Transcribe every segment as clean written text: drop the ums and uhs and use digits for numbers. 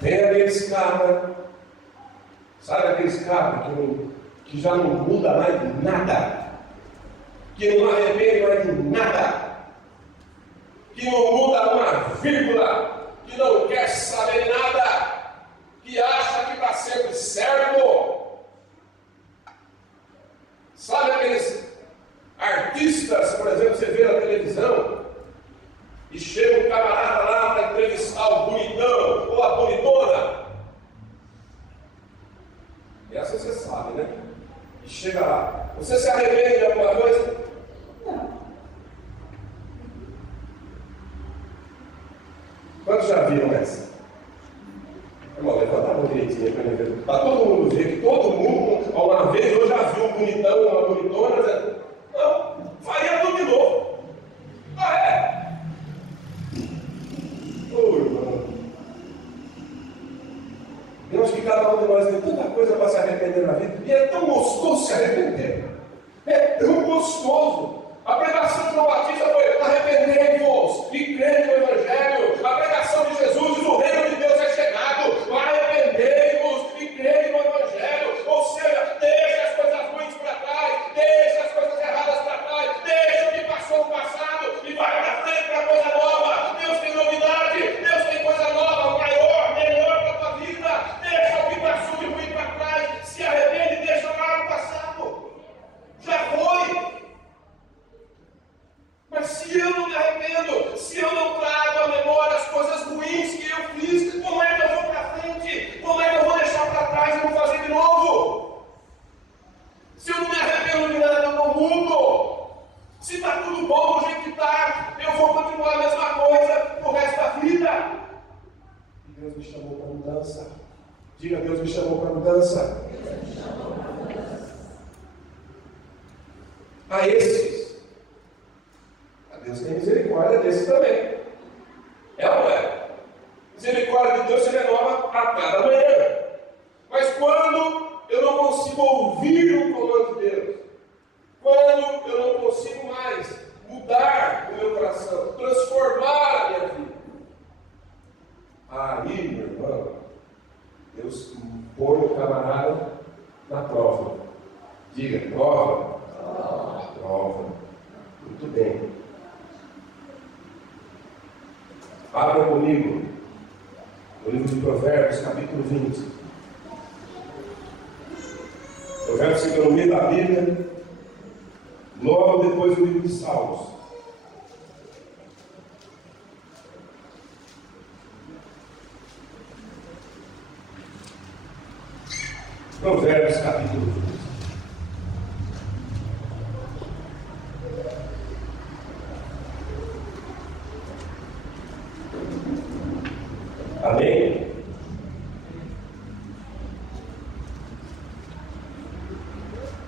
Tem aqueles caras, sabe aqueles caras que já não muda mais de nada, que não arrepende mais de nada, que não muda uma vírgula, que não quer saber nada, que acha que está sempre certo. Sabe aqueles artistas, por exemplo, você vê na televisão, e chega um camarada lá para entrevistar o bonitão ou a bonitona. Essa você sabe, né? E chega lá. Você se arrepende de alguma coisa? Não. Quantos já viram essa? Vamos levantar a mão direitinho para ver. Para todo mundo ver que todo mundo, uma vez eu já vi um bonitão, uma bonitona, dizendo, não, faria tudo de novo. Ah, é? Ô, irmão. Eu acho que cada um de nós tem tanta coisa para se arrepender na vida. E é tão gostoso se arrepender. É tão gostoso. A pregação de João Batista foi: arrependei-vos e crede no Evangelho. A pregação de Jesus diz: o reino de Deus é chegado. Arrependei-vos e crede no Evangelho. Ou seja, deixa as coisas ruins para trás, deixa as coisas erradas para trás, deixa o que passou no passado e vai para frente para coisa nova. Deus tem novidade, Deus tem coisa nova, maior, melhor para a tua vida. Deixa o que passou de ruim para trás, se arrepende e deixa lá no passado. Já foi. Mas se eu não me arrependo, se eu não trago à memória as coisas ruins que eu fiz, como é que eu vou para frente? Como é que eu vou deixar para trás e vou fazer de novo? Se eu não me arrependo de nada, eu não mudo. Se está tudo bom do jeito que está, eu vou continuar a mesma coisa pro resto da vida. E Deus me chamou para mudança. Diga: Deus me chamou para mudança. Deus me chamou para mudança. A esses, Deus tem misericórdia desses também. É ou não é? Misericórdia de Deus se renova a cada manhã. Mas quando eu não consigo ouvir o comando de Deus, quando eu não consigo mais mudar o meu coração, transformar a minha vida, aí, meu irmão, Deus põe o camarada na prova. Diga: prova. Prova. Muito bem. Abra comigo no livro de Provérbios, capítulo 20. Provérbios fica no meio da Bíblia, logo depois do livro de Salmos. Provérbios, capítulo 20. Amém?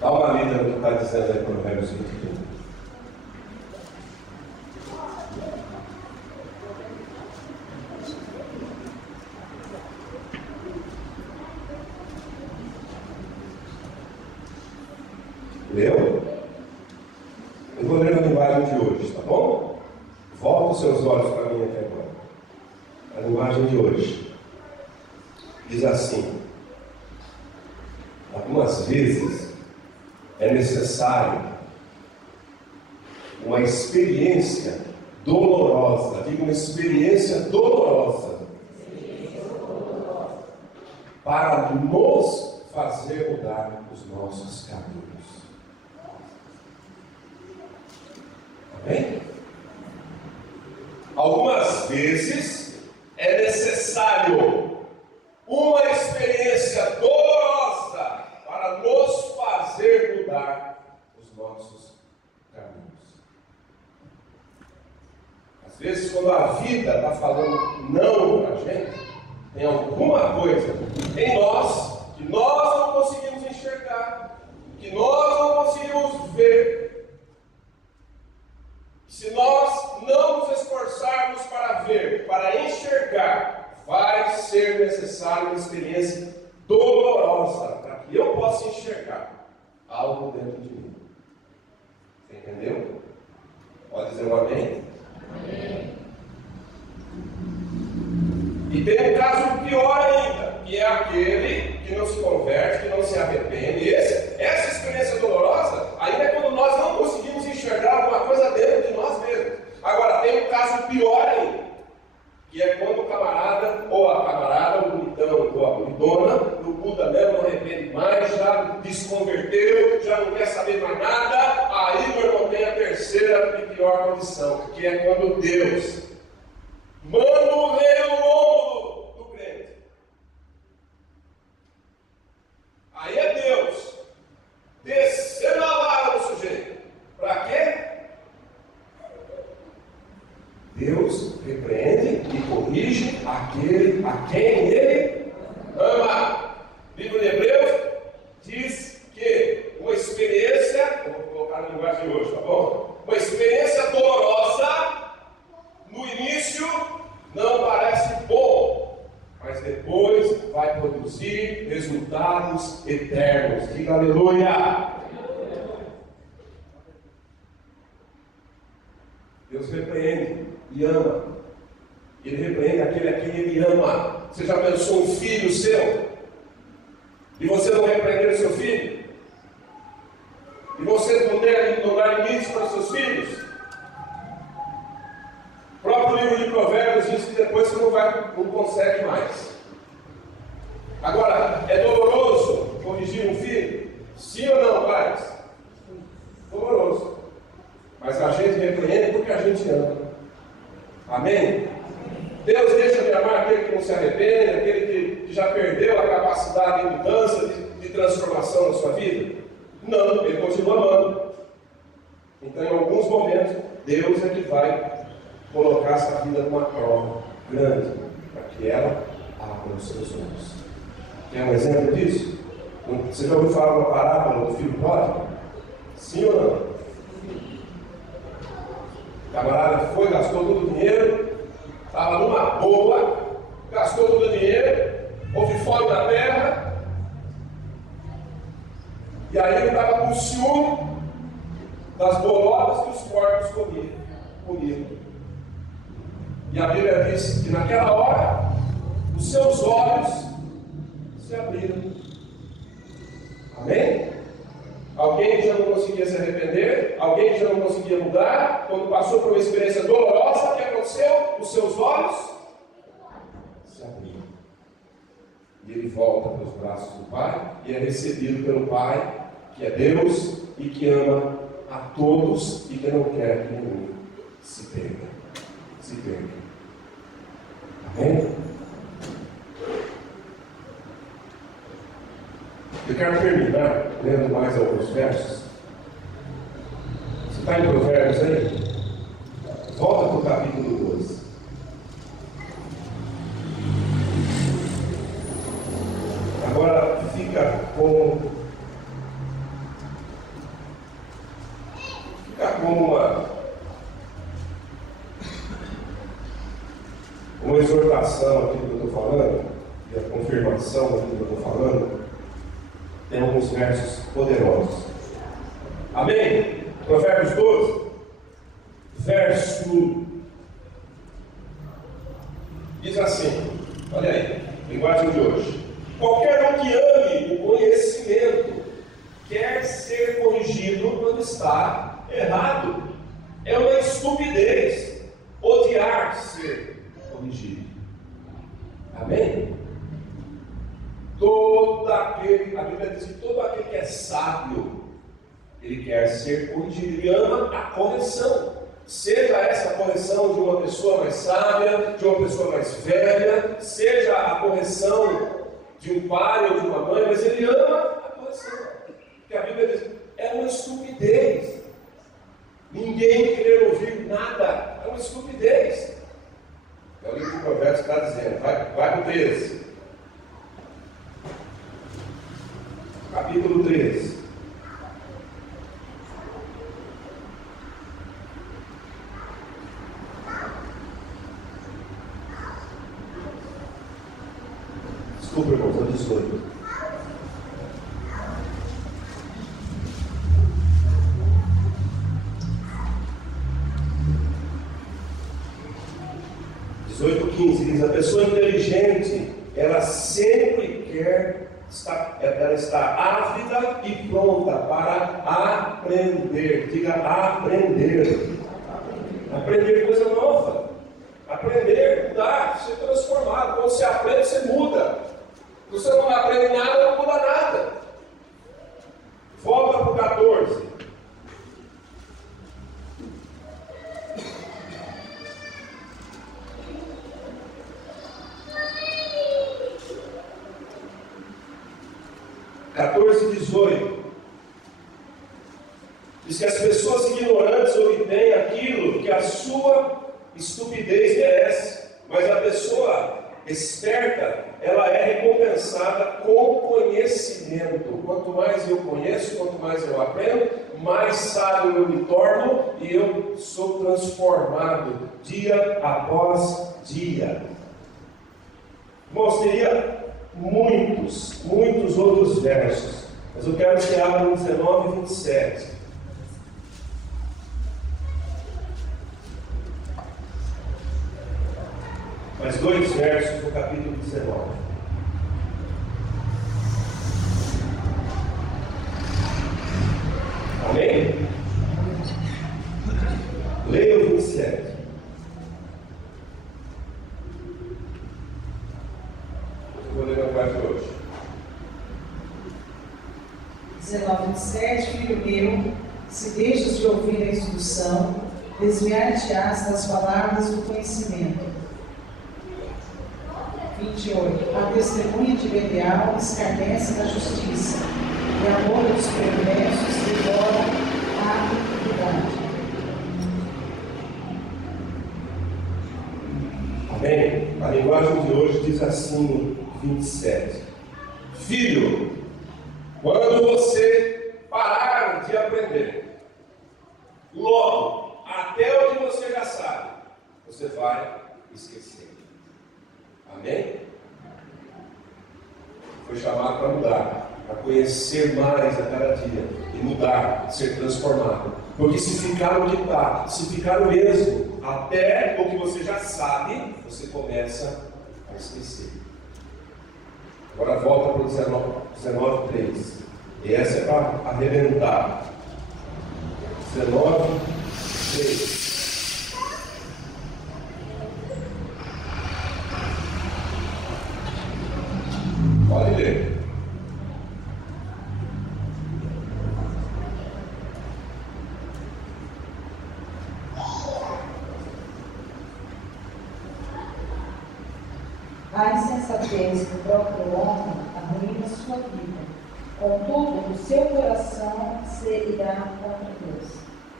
Dá uma lida no que está dizendo aí, Provérbios 21. Leu? Eu vou ler a linguagem de hoje, tá bom? Volta os seus olhos para mim aqui agora. A linguagem de hoje diz assim: algumas vezes é necessário uma experiência dolorosa. Diga: uma experiência dolorosa, para nos fazer mudar os nossos caminhos. Amém? Algumas vezes é necessário uma experiência dolorosa para nos fazer mudar os nossos caminhos. Às vezes, quando a vida está falando não para a gente, tem alguma coisa em nós que nós não conseguimos enxergar, que nós não conseguimos ver. Se nós não nos esforçarmos para ver, para enxergar, vai ser necessário uma experiência dolorosa para que eu possa enxergar algo dentro de mim. Você entendeu? Pode dizer um amém? Amém. E tem um caso pior ainda, que é aquele que não se converte, que não se arrepende. Essa experiência dolorosa ainda é quando nós não conseguimos enxergar alguma coisa dentro de nós mesmos. Agora, tem um caso pior ainda, que é quando o camarada, ou a camarada, o bonitão, ou a bonitona, do Buda mesmo, não arrepende mais, já desconverteu, já não quer saber mais nada. Aí, meu irmão, tem a terceira e pior condição, que é quando Deus manda o rei no lombo do crente. Aí é Deus descendo a vara do sujeito. Para quê? Deus repreende e corrige aquele a quem Ele ama. O livro de Hebreus diz que uma experiência, vou colocar no linguagem de hoje, tá bom? Uma experiência dolorosa, no início não parece bom, mas depois vai produzir resultados eternos. Diga aleluia! Deus repreende e ama. Ele repreende aquele a quem Ele ama. Você já pensou um filho seu? E você não repreender o seu filho? E você não dar limites para os seus filhos? O próprio livro de Provérbios diz que depois você não consegue mais. Agora, é doloroso corrigir um filho? Sim ou não, pais? Doloroso. Mas a gente repreende porque a gente ama. Amém? Deus deixa de amar aquele que não se arrepende, aquele que já perdeu a capacidade de mudança, de transformação na sua vida? Não, Ele continua amando. Então, em alguns momentos, Deus é que vai colocar essa vida numa prova grande, para que ela abra os seus olhos. Quer um exemplo disso? Você já ouviu falar uma parábola do filho pródigo? Sim ou não? O camarada foi, gastou todo o dinheiro, estava numa boa, gastou todo o dinheiro, houve fome na terra, e aí ele estava com ciúme das bolotas que os porcos comiam. E a Bíblia diz que naquela hora, os seus olhos se abriram. Amém? Alguém que já não conseguia se arrepender, alguém que já não conseguia mudar, quando passou por uma experiência dolorosa, o que aconteceu? Os seus olhos se abriram. E ele volta para os braços do Pai e é recebido pelo Pai, que é Deus e que ama a todos e que não quer que nenhum se perca. Se perca. Amém? Eu quero terminar lendo mais alguns versos. Você está em Provérbios aí? Volta para o capítulo 12. Agora fica como uma exortação aqui do que eu estou falando, e a confirmação daquilo que eu estou falando. Tem alguns versos poderosos. Amém? Provérbios 12, verso 1. Diz assim, olha aí, linguagem de hoje. Qualquer um que ame o conhecimento quer ser corrigido quando está errado. É uma estupidez odiar ser corrigido. Amém? A Bíblia diz que todo aquele que é sábio, ele quer ser corrigido, ele ama a correção. Seja essa correção de uma pessoa mais sábia, de uma pessoa mais velha, seja a correção de um pai ou de uma mãe, mas ele ama a correção. Porque a Bíblia diz, é uma estupidez ninguém querer ouvir nada, é uma estupidez. É o livro de Provérbios que está dizendo, vai para o 13. Capítulo 13. Desculpa, irmãos, eu desculpo. 18:15 diz: a pessoa inteligente, ela sempre ela está ávida e pronta para aprender. Diga aprender. Aprender coisa nova. Aprender, mudar, ser transformado. Quando você aprende, você muda. Se você não aprende nada, não muda nada. Volta para o 14. Diz que as pessoas ignorantes obtêm aquilo que a sua estupidez merece, mas a pessoa esperta, ela é recompensada com conhecimento. Quanto mais eu conheço, quanto mais eu aprendo, mais sábio eu me torno e eu sou transformado dia após dia. Irmãos, teria muitos outros versos, mas eu quero que abra no 19 e 27. Mais 2 versos do capítulo 19. Amém? Leia o 27. Eu vou ler a parte de hoje. 19, 27. Filho meu, se deixas de ouvir a instrução, desviar-te-ás das palavras do conhecimento. 28. A testemunha de Belial escarnece da justiça, e a boca dos perversos devora a iniquidade. Amém? A linguagem de hoje diz assim, 27. Filho, quando você parar de aprender, logo, até onde você já sabe, você vai esquecer. Amém? Foi chamado para mudar, para conhecer mais a cada dia e mudar, ser transformado. Porque se ficar no que está, se ficar no mesmo, até o que você já sabe, você começa a esquecer. Agora volta para o 19:3. E essa é para arrebentar. 19:3. Pode ler. A insensatez do próprio homem arruína sua vida. Contudo, o seu coração se irá contra Deus,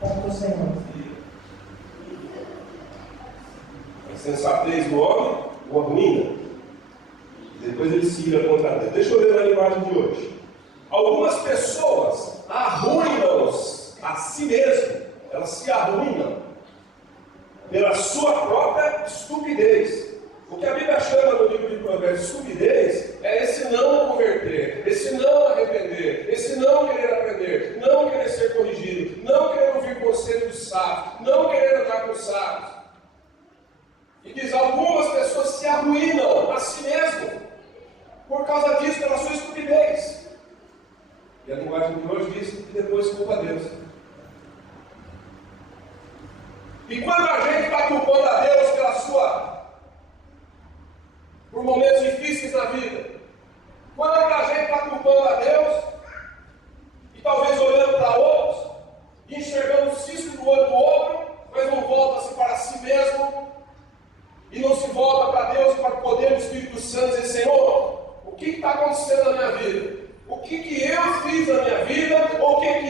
contra o Senhor. A insensatez do homem o arruína. Depois ele se ira contra Deus. Deixa eu ler na linguagem de hoje. Algumas pessoas arruinam-se a si mesmas. Elas se arruinam pela sua própria estupidez. O que a Bíblia chama no livro de Provérbios de estupidez é esse não converter, esse não arrepender, esse não querer aprender, não querer ser corrigido, não querer ouvir conselho dos sábios, não querer andar com os sábios. E diz, algumas pessoas se arruinam a si mesmas por causa disso, pela sua estupidez. E a linguagem de hoje diz que depois culpa a Deus. E quando a gente está culpando a Deus por momentos difíceis na vida, quando a gente está culpando a Deus, e talvez olhando para outros, e enxergando o cisco do olho do outro, mas não volta-se para si mesmo, e não se volta para Deus, para o poder do Espírito Santo, e dizer, Senhor, o que está acontecendo na minha vida? O que eu fiz na minha vida? Ou o que eu